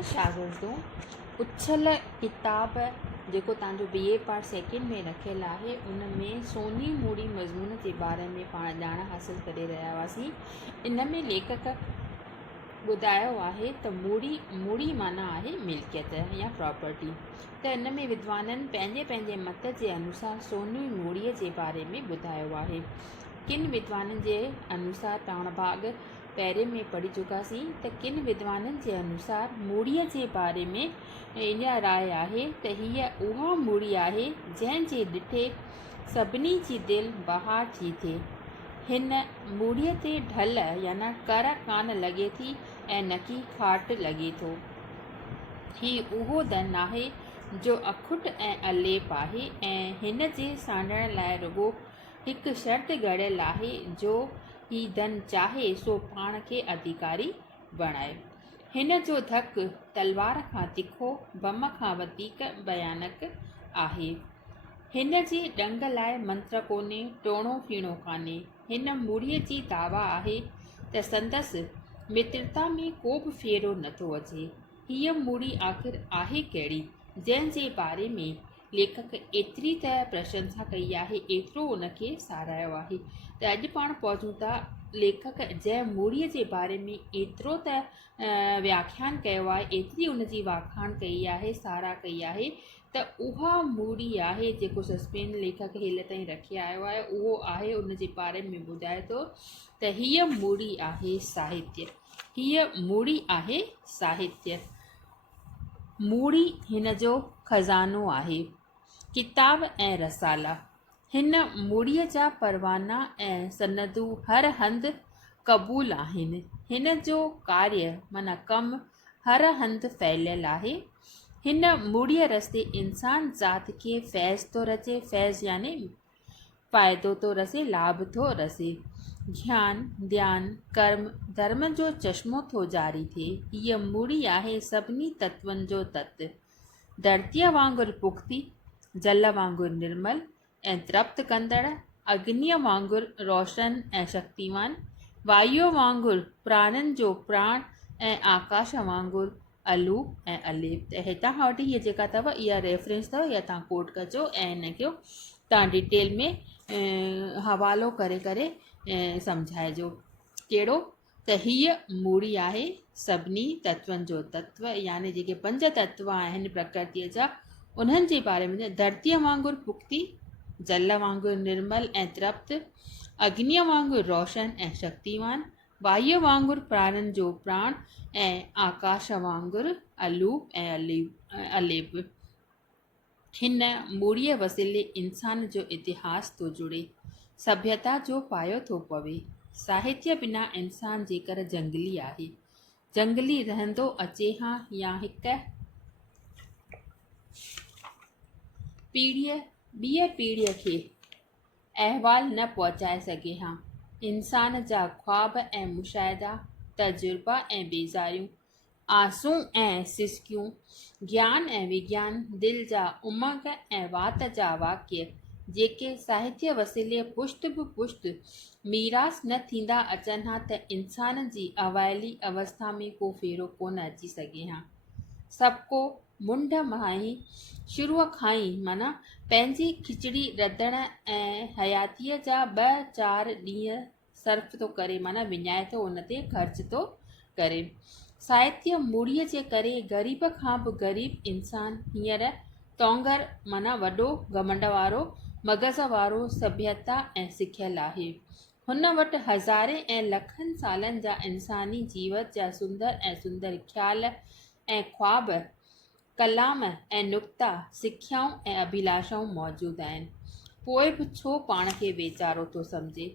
प्यारा शागिर्दों, उछल किताब जेको तव्हांजो BA पार्ट सेकेंड में रखियलु आहे उन में सोनी मूड़ी मज़मून जे बारे में पाण ॼाण हासिल करे रहिया हुआसीं। इन में लेखक ॿुधायो आहे त मूड़ी माना आहे मिल्कियत या प्रॉपर्टी। त इन में विद्वाननि पंहिंजे पंहिंजे मत जे अनुसार सोनी मूड़ीअ जे बारे में ॿुधायो आहे। किन विद्वाननि जे अनुसार पाण भाग पहिरें में पढ़ी चुकासीं त किन विद्वाननि जे अनुसार मूड़ीअ जे बारे में इन राय आहे त हीअ उहा मूड़ी आहे जंहिंजे ॾिठे सभिनी जी दिलि बहार थी थिए। हिन मूड़ीअ ते ढल याना कर कान लॻे थी ऐं न की खाट लॻे थो। हीउ उहो धन आहे जो अखुट ऐं अलेप आहे ऐं हिन जे सांडण लाइ रुॻो हिकु शर्त घड़ियल आहे जो ही धन चाहे सो पाण खे अधिकारी बणाए। हिन जो धक तलवार खां तिखो, बम खां वधीक भयानक आहे। हिन जी ॾंग लाइ मंत्र कोन्हे, टोणो फीणो कान्हे। हिन मूड़ीअ जी दावा आहे त संदसि मित्रता में को बि फेरो नथो अचे। हीअ मूड़ी आख़िर आहे कहिड़ी जंहिंजे बारे में लेखक एतिरी त प्रशंसा कई आहे, एतिरो उनखे साराहियो आहे। त अॼु पाण पहुचूं था लेखक जंहिं मूड़ीअ जे बारे में एतिरो त व्याख्यान कयो आहे, एतिरी उनजी वाखाण कई आहे, साराह कई आहे त उहा मूड़ी आहे जेको सस्पेंस लेखक हेल ताईं रखी आयो आहे। उहो आहे उन जे बारे में ॿुधाए थो त हीअ मूड़ी आहे साहित्य। हीअ मूड़ी आहे साहित्य। मूड़ी हिन जो खज़ानो आहे। किताब ऐं रसाला हिन मूड़ीअ जा परवाना ऐं सनदूं हर हंधि क़बूल आहिनि। हिन जो कार्य माना कमु हर हंधि फैलियल आहे। हिन मूड़ीअ रस्ते इंसान ज़ात खे फैज़ थो रचे, फैज़ यानी फ़ाइदो थो रसे, लाभ थो रसे। ज्ञान, ध्यान, कर्म, धर्म जो चश्मो थो जारी थिए। हीअ मूड़ी आहे सभिनी तत्वनि जो तत्व। धरतीअ वांगुरु पुख़्ती, जल वांगुरु निर्मल ऐं तृप्त कंदड़, अग्नीअ वांगुरु रोशन ऐं शक्तिवान, वायुअ वांगुरु प्राणनि जो प्राण ऐं आकाश वांगुरु अलूप ऐं अलेप। त हितां खां वठी हीअ जेका अथव इहा रेफरेंस अथव, इहा तव्हां कोट कजो ऐं इन खे तव्हां डिटेल में हवालो करे करे सम्झाइजो। कहिड़ो त हीअ मूड़ी आहे सभिनी तत्वनि जो तत्व, यानी जेके 5 तत्व आहिनि प्रकृतिअ जा उन्हनि जे बारे में। धरतीअ वांगुरु पुख़्ती, जल वांगुरु निर्मल ऐं तृप्त, अग्नीअ वांगुरु रोशन ऐं शक्तिवान, वायुअ वांगुरु प्राणनि जो प्राण ऐं आकाश वांगुरु अलूप ऐं अलेप। हिन मूड़ीअ वसीले इंसान जो इतिहास थो जुड़े, सभ्यता जो पायो थो पवे। साहित्य बिना इंसान जेकर जंगली आहे, जंगली रहंदो अचे हा या हिकु ॿीअ पीढ़ीअ खे अहवाल न पहुचाए सघे हा। इंसान जा ख्वाब ऐं मुशाहिदा, तजुर्बा ऐं बेज़ारियूं, आसूं ऐं सिसकियूं, ज्ञान ऐं विज्ञान, दिलि जा उमंग ऐं वात जा वाक्य जेके साहित्य वसीले पुश्त बि पुश्त मीरास न थींदा अचनि हा त इंसान जी अवाइली अवस्था में को फेरो कोन अची सघे हा। सभु को मुंड मां ई शुरूअ खां ई माना पंहिंजी खिचड़ी रधण ऐं हयातीअ जा 2-4 ॾींहं सर्फ थो करे, माना विञाए थो, उन ते ख़र्च थो करे। साहित्य मूड़ीअ जे करे ग़रीब खां बि ग़रीब इंसान हींअर तोंगर माना वॾो घमंड वारो मग़ज़ वारो सभ्यता ऐं सिखियल आहे। हुन वटि हज़ारे ऐं लखनि सालनि जा इंसानी जीवत जा सुंदर ऐं सुंदर ख़्याल ऐं ख्वाब, कलाम ऐं नुक्ता, सिख्याऊं ऐं अभिलाषाऊं मौजूदु आहिनि। पोइ बि छो पाण खे वेचारो थो सम्झे।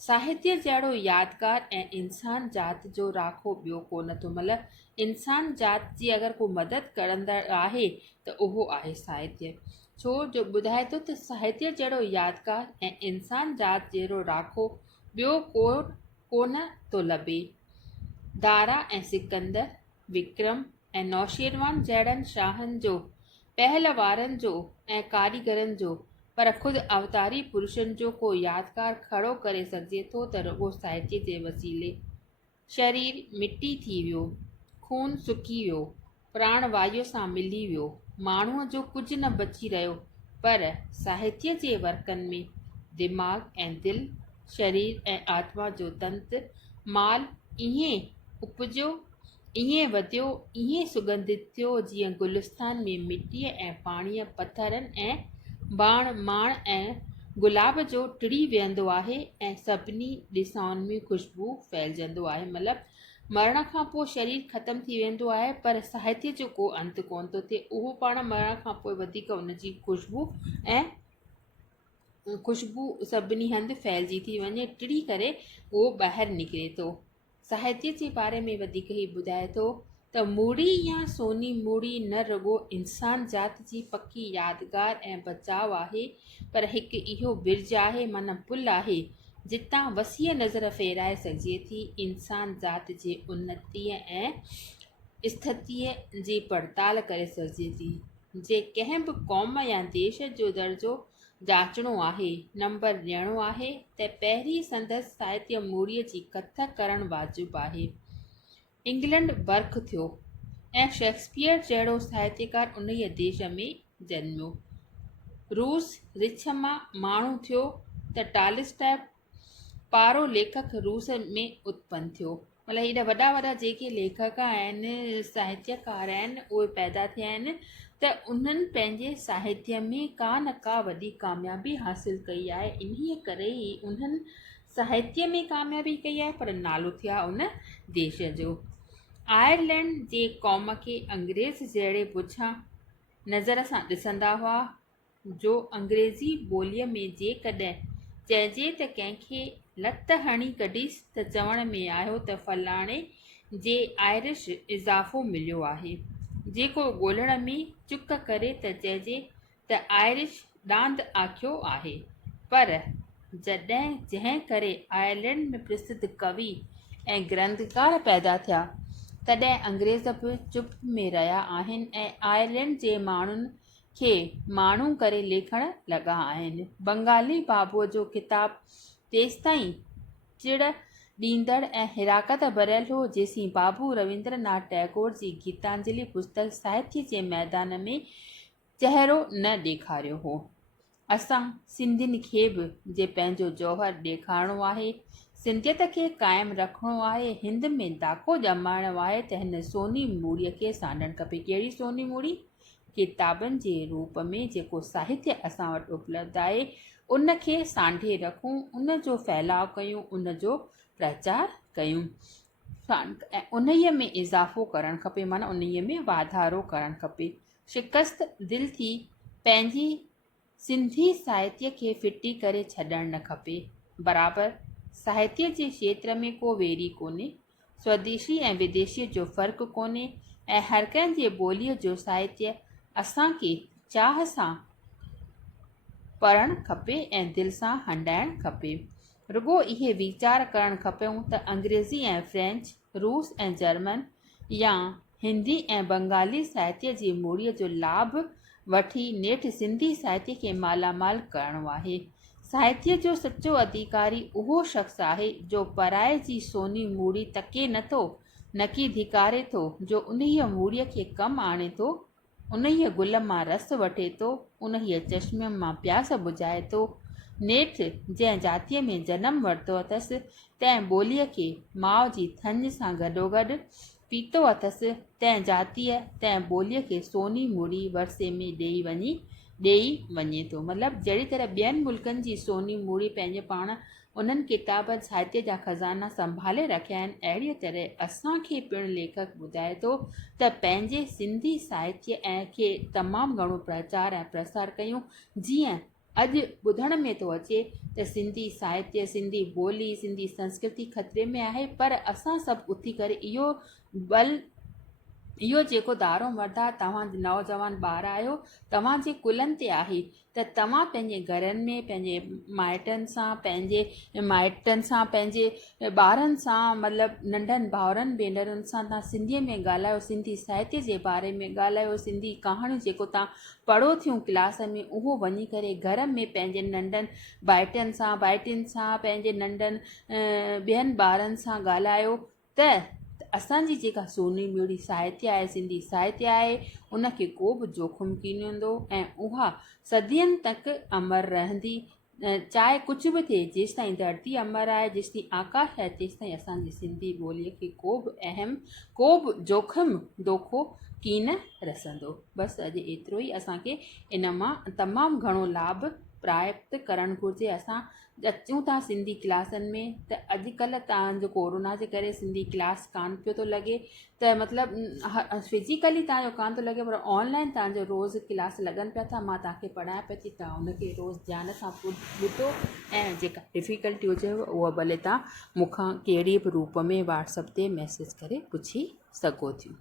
साहित्य जहिड़ो यादगार ऐं इंसान जात जो राखो ॿियो कोन थो। मतिलबु इंसान जात जी अगरि को मदद करंदड़ आहे त उहो आहे साहित्य। छो जो ॿुधाए थो त साहित्य जहिड़ो यादगार ऐं इंसान जात जहिड़ो राखो ॿियो कोन थो लभे। दारा ऐं सिकंदर, विक्रम ऐं नौशेरवान जहिड़नि शाहनि जो, पहलवारनि जो ऐं कारीगरनि जो, पर ख़ुदि अवतारी पुरुषनि जो को यादगार खड़ो करे सघिजे थो त रुॻो साहित्य जे वसीले। शरीर मिटी थी वियो, खून सुकी वियो, प्राणवायु सां मिली वियो। माण्हूअ जो कुझु न बची रहियो, पर साहित्य जे वर्कनि में दिमाग़ ऐं दिलि, शरीर ऐं आत्मा जो तंतु माल ईअं उपजो, ईअं वधियो, ईअं सुगंधित थियो जीअं गुलिस्तान में मिटीअ ऐं पाणीअ पथरनि ऐं बाण माण ऐं गुलाब जो टिड़ी वेहंदो आहे ऐं सभिनी दिशाउनि में ख़ुशबू फैलजंदो आहे। मतिलबु मरण खां पोइ शरीर ख़तमु थी वेंदो आहे, पर साहित्य जो को अंत कोन थो थिए। उहो पाण मरण खां पोइ वधीक उनजी ख़ुशबू सभिनी हंधि फैलिजी थी वञे, टिड़ी करे उहो ॿाहिरि निकिरे थो। साहित्य जे बारे में वधीक ई ॿुधाए थो त मूड़ी या सोनी मूड़ी न रुॻो इंसान ज़ात जी पकी यादगार ऐं बचाव आहे, पर हिकु इहो बिर्ज आहे, माना पुल आहे, जितां वसीअ नज़र फेराए सघिजे थी इंसान ज़ात जे उन्नतीअ ऐं स्थितीअ जी पड़ताल करे सघिजे थी। जे कंहिं बि क़ौम या देश जो दर्जो जाचणो आहे, नंबर ॾियणो आहे, त पहिरीं संदसि साहित्य मूड़ीअ जी कथक करणु वाजिबु आहे। इंग्लैंड बर्ख थियो ऐं शेक्सपियर जहिड़ो साहित्यकार उन देश में जन्मियो। रूस रिछ मां माण्हू थियो त टॉलस्टॉय पारो लेखक रूस में उत्पन्न थियो। मतिलबु हेॾा वॾा वॾा जेके लेखक आहिनि, साहित्यकार आहिनि, उहे पैदा थिया आहिनि, त उन्हनि पंहिंजे साहित्य में का न का वॾी कामयाबी हासिलु कई आहे। इन्हीअ करे ई उन्हनि साहित्य में कामयाबी कई आहे, पर नालो थिया उन देश जो। आयरलैंड जे क़ौम खे अंग्रेज़ जहिड़े पुछां नज़र सां ॾिसंदा हुआ, जो अंग्रेज़ी ॿोलीअ में जेकॾहिं चइजे त कंहिंखे लत हणी कढीसि त चवण में आयो त फलाणे जे आयरिश इज़ाफ़ो मिलियो आहे। जेको ॻोल्हण में चुक करे त चइजे त आयरिश ॾांद आख़ियो आहे। पर जंहिं करे आयरलैंड में प्रसिद्ध कवि ऐं ग्रंथकार पैदा थिया, तॾहिं अंग्रेज़ बि चुप में रहिया आहिनि ऐं आयरलैंड जे माण्हुनि खे माण्हू करे लेखण लॻा आहिनि। बंगाली बाबूअ जो किताबु तेसिताईं चिड़ ॾींदड़ ऐं हिराकत भरियल हो, जेसीं बाबू रविंद्रनाथ टैगोर जी गीतांजलि पुस्तक साहित्य जे मैदान में चहिरो न ॾेखारियो हो। असां सिंधियुनि खे बि जे पंहिंजो जौहर ॾेखारिणो आहे, सिंधियत खे क़ाइमु रखिणो आहे, हिंद में दाको ॼमाइणो आहे, त हिन सोनी मूड़ीअ खे साड़णु खपे। कहिड़ी सोनी मूड़ी? किताबनि जे रूप में जेको साहित्य असां वटि उपलब्ध आहे, उनखे सांढे रखूं, उन जो फैलाव कयूं, उन जो प्रचार कयूं ऐं उन्हीअ में इज़ाफ़ो करणु खपे, माना उन्हीअ में वाधारो करणु खपे। शिकस्त दिलि थी पंहिंजी सिंधी साहित्य खे फिटी करे छॾणु न खपे। बराबरि साहित्य जे क्षेत्र में को वेरी कोन्हे, स्वदेशी ऐं विदेशी जो फ़र्क़ु कोन्हे, ऐं हर कंहिं जे ॿोलीअ जो साहित्य असांखे चाह सां पढ़णु खपे ऐं दिलि सां हंडाइणु खपे। रुॻो इहे वीचार करणु खपेऊं त अंग्रेज़ी ऐं फ्रेंच, रूस ऐं जर्मन या हिंदी ऐं बंगाली साहित्य जी मूड़ीअ जो लाभ वठी नेठि सिंधी साहित्य खे मालामाल करणो आहे। साहित्य जो सचो अधिकारी उहो शख़्स आहे जो पराए जी सोनी मूड़ी तके नथो, न कि धिकारे थो, जो उन्हीअ मूड़ीअ खे कमु आणे थो, उन्हीअ गुल मां रस वठे थो, उन्हीअ चश्मे मां प्यास बुझाए थो। नेठि जंहिं जातीअ में जनमु वरितो अथसि, तंहिं ॿोलीअ खे माउ जी थञ सां गॾोगॾु पीतो अथसि, तंहिं जातीअ तंहिं ॿोलीअ खे सोनी मूड़ी वरसे में ॾेई वञे थो। मतिलबु जहिड़ी तरह ॿियनि मुल्कनि जी सोनी मूड़ी पंहिंजे पाण उन्हनि किताब साहित्य जा खज़ाना संभाले रखिया आहिनि, अहिड़ीअ तरह असांखे पिणु लेखक ॿुधाए थो त पंहिंजे सिंधी साहित्य खे तमामु घणो प्रचार ऐं प्रसार कयूं। जीअं अॼु ॿुधण में थो अचे त सिंधी साहित्य, सिंधी ॿोली, सिंधी संस्कृति ख़तरे में आहे, पर असां सभु उथी करे इहो जेको दारो मर्दा तव्हां नौजवान ॿार आहियो, तव्हांजे कुलनि ते आहे त तव्हां पंहिंजे घरनि में पंहिंजे माइटनि सां, पंहिंजे ॿारनि सां, मतिलबु नंढनि भाउरनि भेनरुनि सां तव्हां सिंधीअ में ॻाल्हायो, सिंधी साहित्य जे बारे में ॻाल्हायो, सिंधी कहाणियूं जेको तव्हां पढ़ो थियूं क्लास में, उहो वञी करे घर में पंहिंजे नंढनि भाइटियुनि सां, पंहिंजे नंढनि ॿियनि ॿारनि सां ॻाल्हायो, त असांजी जेका सोनी मिड़ी साहित्य आहे, सिंधी साहित्य आहे, उनखे को बि जोखिम कोन हूंदो ऐं उहा सदियनि तक अमर रहंदी। चाहे कुझु बि थिए, जेसि ताईं धरती अमर आहे, जेसि ताईं आकाश आहे, तेसि ताईं असांजी सिंधी ॿोलीअ खे को बि जोखिम दोखो कीन रसंदो। बसि अॼु एतिरो ई। असांखे इन मां तमामु घणो लाभ प्राप्त करणु घुरिजे। असां अचूं था सिंधी क्लासनि में, त अॼुकल्ह तव्हांजो कोरोना जे करे सिंधी क्लास कान पियो थो लॻे, त मतिलबु फिजिकली तव्हांजो कान थो लॻे, पर ऑनलाइन तव्हांजो रोज़ु क्लास लॻनि पिया था। मां तव्हांखे पढ़ायां पिया थी, तव्हां उनखे रोज़ु ध्यान सां ॿुधो ऐं जेका डिफ़िकल्टी हुजेव उहा भले तव्हां मूंखां कहिड़ी बि रूप में व्हाट्सअप ते मैसेज करे पुछी सघो थियूं।